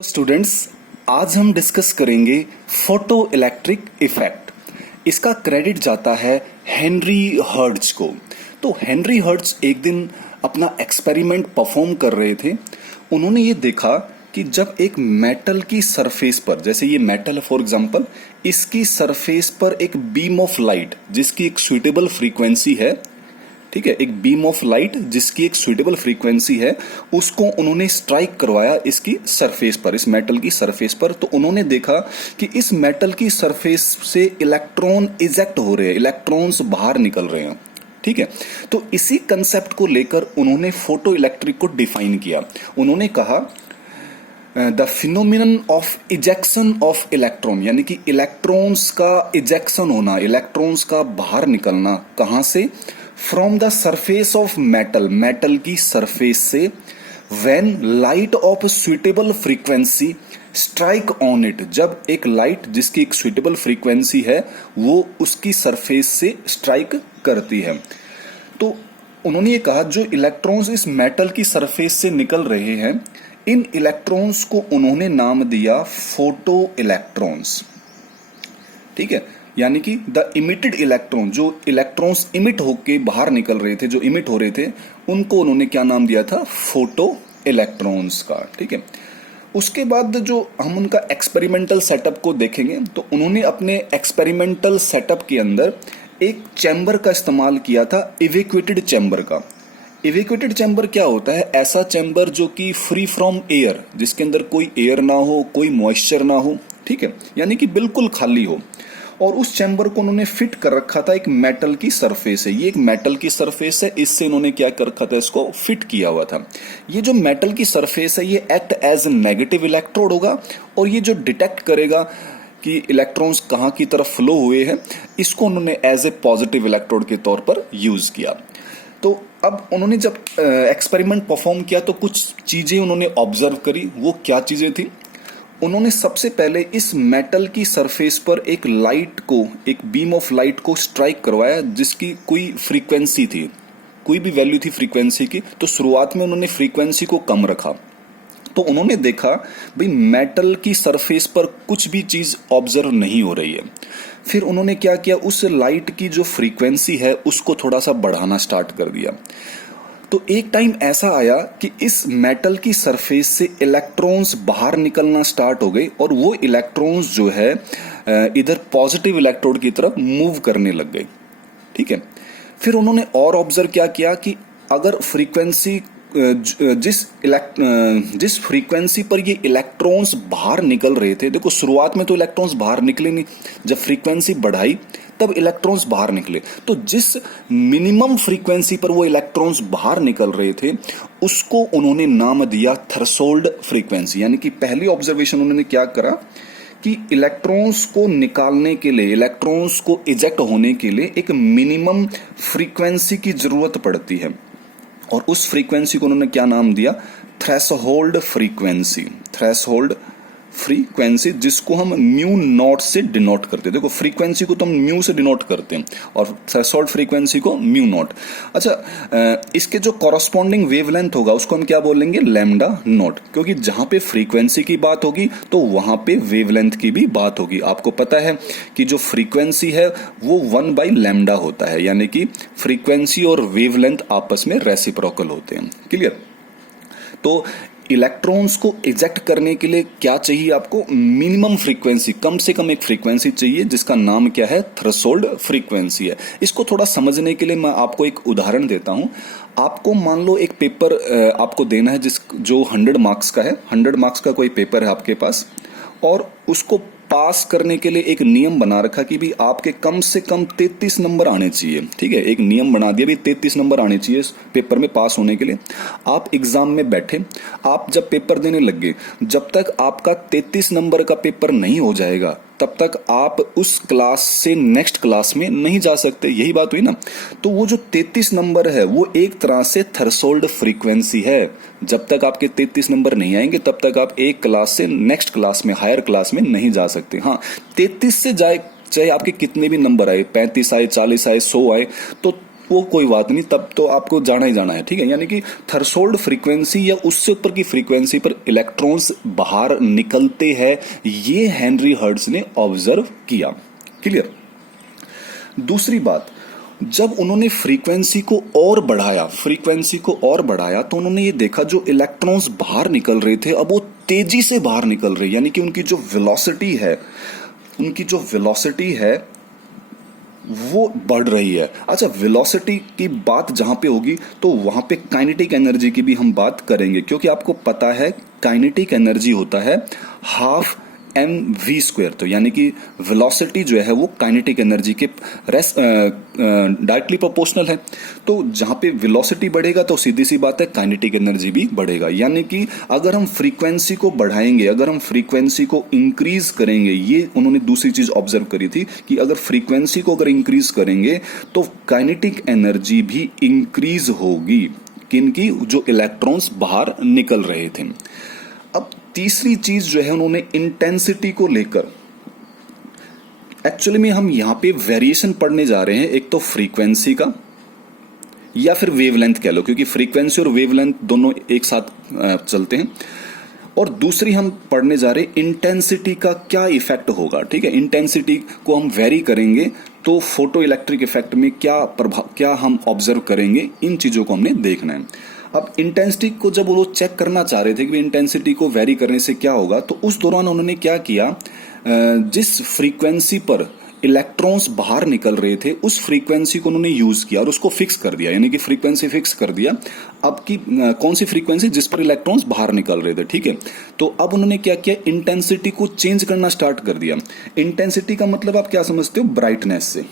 Students, आज हम discuss करेंगे फोटो इलेक्ट्रिक इफेक्ट। इसका क्रेडिट जाता है हेनरी हर्ट्ज को। तो हेनरी हर्ट्ज एक दिन अपना एक्सपेरिमेंट परफॉर्म कर रहे थे। उन्होंने ये देखा कि जब एक मेटल की सरफेस पर, जैसे ये मेटल है फॉर एग्जांपल, इसकी सरफेस पर एक बीम ऑफ लाइट जिसकी एक सुइटेबल फ्रीक्वेंसी है, ठीक है, एक बीम ऑफ लाइट जिसकी एक सुइटेबल फ्रीक्वेंसी है, उसको उन्होंने स्ट्राइक करवाया इसकी सरफेस पर, इस मेटल की सरफेस पर। तो उन्होंने देखा कि इस मेटल की सरफेस से इलेक्ट्रॉन इजेक्ट हो रहे हैं, इलेक्ट्रॉन्स बाहर निकल रहे हैं। ठीक है, तो इसी कंसेप्ट को लेकर उन्होंने फोटो इलेक्ट्रिक को डिफाइन किया। उन्होंने कहा the phenomenon of ejection of electron, यानी कि इलेक्ट्रॉन्स का इजेक्शन होना, इलेक्ट्रॉन्स का बाहर निकलना। कहां से? From the surface of metal, metal की सरफेस से, when light of suitable frequency strike on it, जब एक लाइट जिसकी एक सुइटेबल फ्रीक्वेंसी है वो उसकी सरफेस से स्ट्राइक करती है। तो उन्होंने ये कहा जो इलेक्ट्रॉन्स इस मेटल की सरफेस से निकल रहे हैं, इन इलेक्ट्रॉन्स को उन्होंने नाम दिया फोटो इलेक्ट्रॉन्स। ठीक है, यानी कि द इमिटेड इलेक्ट्रॉन, जो इलेक्ट्रॉन्स इमिट होके बाहर निकल रहे थे, जो इमिट हो रहे थे, उनको उन्होंने क्या नाम दिया था? फोटो इलेक्ट्रॉन्स का। ठीक है, उसके बाद जो हम उनका एक्सपेरिमेंटल सेटअप को देखेंगे तो उन्होंने अपने एक्सपेरिमेंटल सेटअप के अंदर एक चैम्बर का इस्तेमाल किया था, इवेक्यूएटेड चैम्बर का। इवेक्यूएटेड चैम्बर क्या होता है? ऐसा चैम्बर जो कि फ्री फ्रॉम एयर, जिसके अंदर कोई एयर ना हो, कोई मॉइस्चर ना हो। ठीक है, यानी कि बिल्कुल खाली हो। और उस चैम्बर को उन्होंने फिट कर रखा था एक मेटल की सरफेस है। ये एक मेटल की सरफेस है, इससे इन्होंने क्या कर रखा था? इसको फिट किया हुआ था। ये जो मेटल की सरफेस है ये एक्ट एज नेगेटिव इलेक्ट्रोड होगा, और ये जो डिटेक्ट करेगा कि इलेक्ट्रॉन्स कहाँ की तरफ फ्लो हुए हैं, इसको उन्होंने एज ए पॉजिटिव इलेक्ट्रोड के तौर पर यूज किया। तो अब उन्होंने जब एक्सपेरिमेंट परफॉर्म किया तो कुछ चीजें उन्होंने ऑब्जर्व करी। वो क्या चीजें थी? उन्होंने सबसे पहले इस मेटल की सरफेस पर एक लाइट को, एक बीम ऑफ लाइट को स्ट्राइक करवाया जिसकी कोई फ्रीक्वेंसी थी, कोई भी वैल्यू थी फ्रीक्वेंसी की। तो शुरुआत में उन्होंने फ्रीक्वेंसी को कम रखा। तो उन्होंने देखा भाई मेटल की सरफेस पर कुछ भी चीज ऑब्जर्व नहीं हो रही है। फिर उन्होंने क्या किया? उस लाइट की जो फ्रीक्वेंसी है उसको थोड़ा सा बढ़ाना स्टार्ट कर दिया। तो एक टाइम ऐसा आया कि इस मेटल की सरफेस से इलेक्ट्रॉन्स बाहर निकलना स्टार्ट हो गए, और वो इलेक्ट्रॉन्स जो है इधर पॉजिटिव इलेक्ट्रोड की तरफ मूव करने लग गए। ठीक है, फिर उन्होंने और ऑब्जर्व क्या किया कि अगर फ्रीक्वेंसी जिस फ्रीक्वेंसी पर ये इलेक्ट्रॉन्स बाहर निकल रहे थे, देखो शुरुआत में तो इलेक्ट्रॉन्स बाहर निकले नहीं, जब फ्रीक्वेंसी बढ़ाई तब इलेक्ट्रॉन्स बाहर निकले। तो जिस मिनिमम फ्रीक्वेंसी पर वो इलेक्ट्रॉन्स बाहर निकल रहे थे उसको उन्होंने नाम दिया थ्रेशोल्ड फ्रीक्वेंसी। यानी कि पहली ऑब्जर्वेशन उन्होंने क्या करा कि इलेक्ट्रॉन्स को निकालने के लिए, इलेक्ट्रॉन्स को इजेक्ट होने के लिए एक मिनिमम फ्रीक्वेंसी की जरूरत पड़ती है, और उस फ्रीक्वेंसी को उन्होंने क्या नाम दिया? Threshold frequency. थ्रेशोल्ड फ्रीक्वेंसी, जिसको हम म्यू नॉट से डिनोट करते हैं। देखो फ्रीक्वेंसी को तो हम म्यू से डिनोट करते हैं और थ्रेशोल्ड फ्रीक्वेंसी को म्यू नॉट। अच्छा, इसके जो कॉरस्पॉन्डिंग वेवलेंथ होगा उसको हम क्या बोलेंगे? लैम्डा नॉट, क्योंकि जहां पे फ्रीक्वेंसी की बात होगी तो वहां पे वेवलेंथ की भी बात होगी। आपको पता है कि जो फ्रीक्वेंसी है वो 1/λ होता है, यानी कि फ्रीक्वेंसी और वेवलेंथ आपस में रेसिप्रोकल होते हैं। क्लियर? तो इलेक्ट्रॉन्स को इजेक्ट करने के लिए क्या चाहिए आपको? मिनिमम फ्रीक्वेंसी, कम से कम एक फ्रीक्वेंसी चाहिए जिसका नाम क्या है? थ्रेशोल्ड फ्रीक्वेंसी है। इसको थोड़ा समझने के लिए मैं आपको एक उदाहरण देता हूं। आपको मान लो एक पेपर आपको देना है जो 100 मार्क्स का है। 100 मार्क्स का कोई पेपर है आपके पास, और उसको पास करने के लिए एक नियम बना रखा कि भी आपके कम से कम 33 नंबर आने चाहिए। ठीक है, एक नियम बना दिया भी 33 नंबर आने चाहिए इस पेपर में पास होने के लिए। आप एग्जाम में बैठे, आप जब पेपर देने लग गए, जब तक आपका 33 नंबर का पेपर नहीं हो जाएगा तब तक आप उस क्लास से नेक्स्ट क्लास में नहीं जा सकते। यही बात हुई ना? तो वो जो 33 नंबर है वो एक तरह से थ्रेशोल्ड फ्रीक्वेंसी है। जब तक आपके 33 नंबर नहीं आएंगे तब तक आप एक क्लास से नेक्स्ट क्लास में, हायर क्लास में नहीं जा सकते। हाँ, 33 से जाए चाहे आपके कितने भी नंबर आए, 35 आए, 40 आए, 100 आए, तो वो कोई बात नहीं, तब तो आपको जाना ही जाना है, ठीक है। यानी कि थ्रेशोल्ड फ्रीक्वेंसी या उससे ऊपर की फ्रीक्वेंसी पर इलेक्ट्रॉन्स बाहर निकलते हैं, ये हेनरी हर्ट्ज ने ऑब्जर्व किया। क्लियर। दूसरी बात, जब उन्होंने फ्रीक्वेंसी को और बढ़ाया तो उन्होंने ये देखा जो इलेक्ट्रॉन्स बाहर निकल रहे थे अब वो तेजी से बाहर निकल रहे, यानी कि उनकी जो वेलोसिटी है वो बढ़ रही है। अच्छा, वेलोसिटी की बात जहां पे होगी तो वहां पे काइनेटिक एनर्जी की भी हम बात करेंगे, क्योंकि आपको पता है काइनेटिक एनर्जी होता है हाफ mv²। तो यानी कि वेलोसिटी जो है वो काइनेटिक एनर्जी के डायरेक्टली प्रोपोर्शनल है। तो जहां पे वेलोसिटी बढ़ेगा तो सीधी सी बात है काइनेटिक एनर्जी भी बढ़ेगा। यानी कि अगर हम फ्रीक्वेंसी को बढ़ाएंगे, अगर हम फ्रीक्वेंसी को इंक्रीज करेंगे, ये उन्होंने दूसरी चीज ऑब्जर्व करी थी कि अगर फ्रीक्वेंसी को अगर इंक्रीज करेंगे तो काइनेटिक एनर्जी भी इंक्रीज होगी, किनकी, जो इलेक्ट्रॉन्स बाहर निकल रहे थे। अब तीसरी चीज जो है उन्होंने इंटेंसिटी को लेकर, एक्चुअली में हम यहां पे वेरिएशन पढ़ने जा रहे हैं, एक तो फ्रीक्वेंसी का या फिर वेवलेंथ कह लो, क्योंकि फ्रीक्वेंसी और वेवलेंथ दोनों एक साथ चलते हैं। और दूसरी हम पढ़ने जा रहे हैं इंटेंसिटी का क्या इफेक्ट होगा, ठीक है। इंटेंसिटी को हम वेरी करेंगे तो फोटो इलेक्ट्रिक इफेक्ट में क्या हम ऑब्जर्व करेंगे, इन चीजों को हमने देखना है। अब इंटेंसिटी को जब वो चेक करना चाह रहे थे कि इंटेंसिटी को वेरी करने से क्या होगा, तो उस दौरान उन्होंने क्या किया, जिस फ्रीक्वेंसी पर इलेक्ट्रॉन्स बाहर निकल रहे थे उस फ्रीक्वेंसी को उन्होंने यूज किया और उसको फिक्स कर दिया, यानी कि फ्रीक्वेंसी फिक्स कर दिया। अब की कौन सी फ्रीक्वेंसी, जिस पर इलेक्ट्रॉन्स बाहर निकल रहे थे, ठीक है। तो अब उन्होंने क्या किया, इंटेंसिटी को चेंज करना स्टार्ट कर दिया। इंटेंसिटी का मतलब आप क्या समझते हो, ब्राइटनेस से।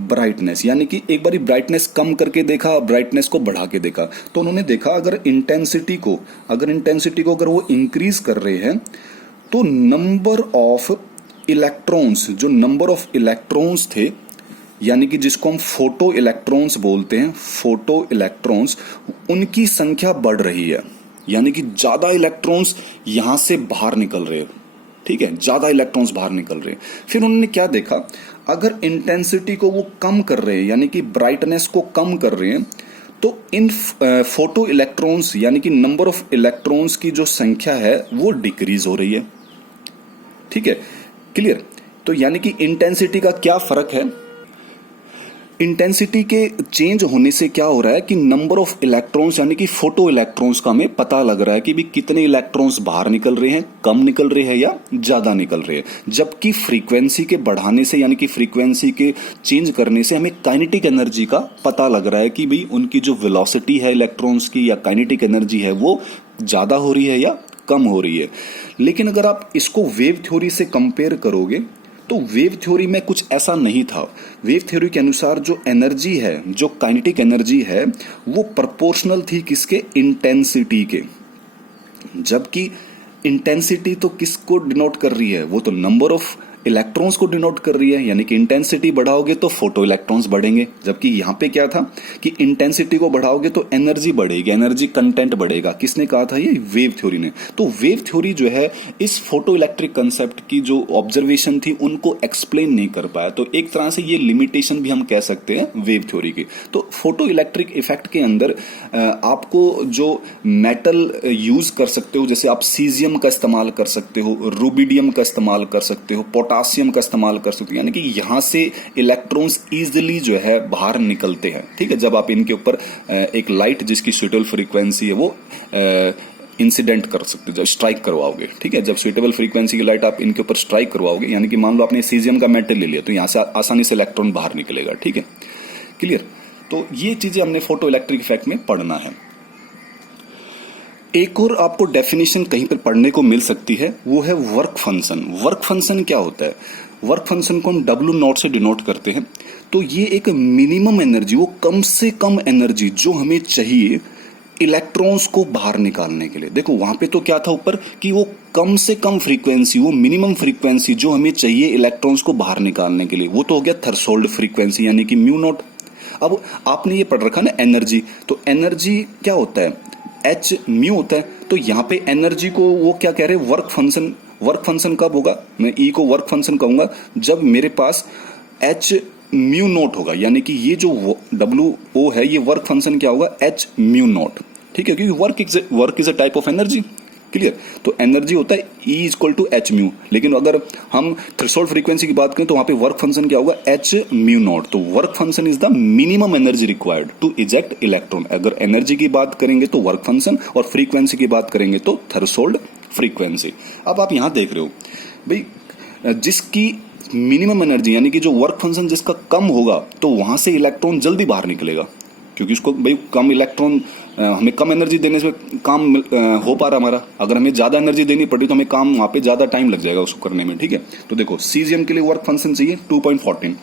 ब्राइटनेस यानी कि एक बारी ब्राइटनेस कम करके देखा, ब्राइटनेस को बढ़ा के देखा, तो उन्होंने देखा अगर इंटेंसिटी को अगर वो इंक्रीज कर रहे हैं तो नंबर ऑफ इलेक्ट्रॉन्स थे, यानी कि जिसको हम फोटो इलेक्ट्रॉन्स बोलते हैं, फोटो इलेक्ट्रॉन्स, उनकी संख्या बढ़ रही है, यानी कि ज्यादा इलेक्ट्रॉन्स यहां से बाहर निकल रहे हैं, ठीक है, ज्यादा इलेक्ट्रॉन्स बाहर निकल रहे हैं। फिर उन्होंने क्या देखा, अगर इंटेंसिटी को वो कम कर रहे हैं, यानी कि ब्राइटनेस को कम कर रहे हैं, तो इन फोटो इलेक्ट्रॉन्स यानी कि नंबर ऑफ इलेक्ट्रॉन्स की जो संख्या है वो डिक्रीज हो रही है, ठीक है। क्लियर। तो यानी कि इंटेंसिटी का क्या फर्क है, इंटेंसिटी के चेंज होने से क्या हो रहा है कि नंबर ऑफ इलेक्ट्रॉन्स यानी कि फोटो इलेक्ट्रॉन्स का हमें पता लग रहा है कि भी कितने इलेक्ट्रॉन्स बाहर निकल रहे हैं, कम निकल रहे हैं या ज्यादा निकल रहे हैं। जबकि फ्रीक्वेंसी के बढ़ाने से यानी कि फ्रीक्वेंसी के चेंज करने से हमें काइनेटिक एनर्जी का पता लग रहा है कि भाई उनकी जो वेलोसिटी है इलेक्ट्रॉन्स की या काइनेटिक एनर्जी है वो ज्यादा हो रही है या कम हो रही है। लेकिन अगर आप इसको वेव थ्योरी से कंपेयर करोगे तो वेव थ्योरी में कुछ ऐसा नहीं था। वेव थ्योरी के अनुसार जो एनर्जी है, जो काइनेटिक एनर्जी है, वो प्रोपोर्शनल थी किसके, इंटेंसिटी के। जबकि इंटेंसिटी तो किसको डिनोट कर रही है, वो तो नंबर ऑफ इलेक्ट्रॉन्स को डिनोट कर रही है, यानी कि इंटेंसिटी बढ़ाओगे तो फोटो इलेक्ट्रॉन्स बढ़ेंगे। जबकि यहां पे क्या था कि इंटेंसिटी को बढ़ाओगे तो एनर्जी बढ़ेगी, एनर्जी कंटेंट बढ़ेगा। किसने कहा था, ये वेव थ्योरी ने। तो वेव थ्योरी जो है इस फोटो इलेक्ट्रिक कंसेप्ट की जो ऑब्जर्वेशन थी उनको एक्सप्लेन नहीं कर पाया। तो एक तरह से ये लिमिटेशन भी हम कह सकते हैं वेव थ्योरी की। तो फोटो इलेक्ट्रिक इफेक्ट के अंदर आपको जो मेटल यूज कर सकते हो, जैसे आप सीजियम का इस्तेमाल कर सकते हो, रूबिडियम का इस्तेमाल कर सकते हो, पोटासियम का इस्तेमाल कर सकते हो, यानी कि यहां से इलेक्ट्रॉन्स इजीली जो है बाहर निकलते हैं, ठीक है। जब आप इनके ऊपर एक लाइट जिसकी सुटेबल फ्रीक्वेंसी है वो इंसिडेंट कर सकते हो, जब स्ट्राइक करवाओगे, ठीक है। जब सुटेबल फ्रीक्वेंसी की लाइट आप इनके ऊपर स्ट्राइक करवाओगे, यानी कि मान लो आपने सीजियम का मेटल ले लिया तो यहां से आसानी से इलेक्ट्रॉन बाहर निकलेगा, ठीक है। क्लियर। तो ये चीजें हमने फोटो इलेक्ट्रिक इफेक्ट में पढ़ना है। एक और आपको डेफिनेशन कहीं पर पढ़ने को मिल सकती है, वो है वर्क फंक्शन। वर्क फंक्शन क्या होता है, वर्क फंक्शन को हम W0 से डिनोट करते हैं। तो ये एक मिनिमम एनर्जी, वो कम से कम एनर्जी जो हमें चाहिए इलेक्ट्रॉन्स को बाहर निकालने के लिए। देखो वहां पे तो क्या था ऊपर कि वो कम से कम फ्रीक्वेंसी, वो मिनिमम फ्रीक्वेंसी जो हमें चाहिए इलेक्ट्रॉन्स को बाहर निकालने के लिए, वो तो हो गया थ्रेशोल्ड फ्रीक्वेंसी यानी कि म्यू0। अब आपने ये पढ़ रखा ना एनर्जी, तो एनर्जी क्या होता है, एच म्यू होता है। तो यहाँ पे एनर्जी को वो क्या कह रहे हैं, वर्क फंक्शन। वर्क फंक्शन कब होगा, मैं ई को वर्क फंक्शन कहूंगा जब मेरे पास एच म्यू नॉट होगा, यानी कि ये जो WO है ये वर्क फंक्शन क्या होगा, H म्यू नॉट, ठीक है, क्योंकि work is a type of energy, clear. तो एनर्जी होता है E equal to H mu, लेकिन अगर हम थ्रेशोल्ड फ्रीक्वेंसी की बात करें तो वहां पे वर्क फंक्शन क्या होगा, H म्यू नॉट। तो work function is the minimum energy required to eject electron. अगर एनर्जी की बात करेंगे तो वर्क फंक्शन, और फ्रीक्वेंसी की बात करेंगे तो थ्रेशोल्ड फ्रीक्वेंसी। अब आप यहां देख रहे हो भाई, जिसकी मिनिमम एनर्जी यानी कि जो वर्क फंक्शन जिसका कम होगा तो वहां से इलेक्ट्रॉन जल्दी बाहर निकलेगा, क्योंकि उसको भाई कम इलेक्ट्रॉन, हमें कम एनर्जी देने से काम हो पा रहा हमारा। अगर हमें ज्यादा एनर्जी देनी पड़ी तो हमें काम वहां पे ज्यादा टाइम लग जाएगा उसको करने में, ठीक है। तो देखो सीजियम के लिए वर्क फंक्शन चाहिए 2.14,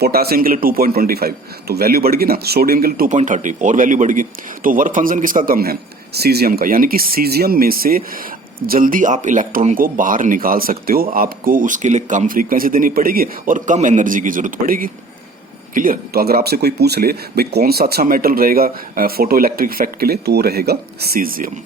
पोटासियम के लिए 2.25, तो वैल्यू बढ़ गई ना। सोडियम के लिए 2.30 और वैल्यू बढ़ गई। तो वर्क फंक्शन किसका कम है, सीजियम का, यानी कि सीजियम में से जल्दी आप इलेक्ट्रॉन को बाहर निकाल सकते हो। आपको उसके लिए कम फ्रीक्वेंसी देनी पड़ेगी और कम एनर्जी की जरूरत पड़ेगी, क्लियर। तो अगर आपसे कोई पूछ ले भाई कौन सा अच्छा मेटल रहेगा फोटो इलेक्ट्रिक इफेक्ट के लिए, तो वो रहेगा सीजियम।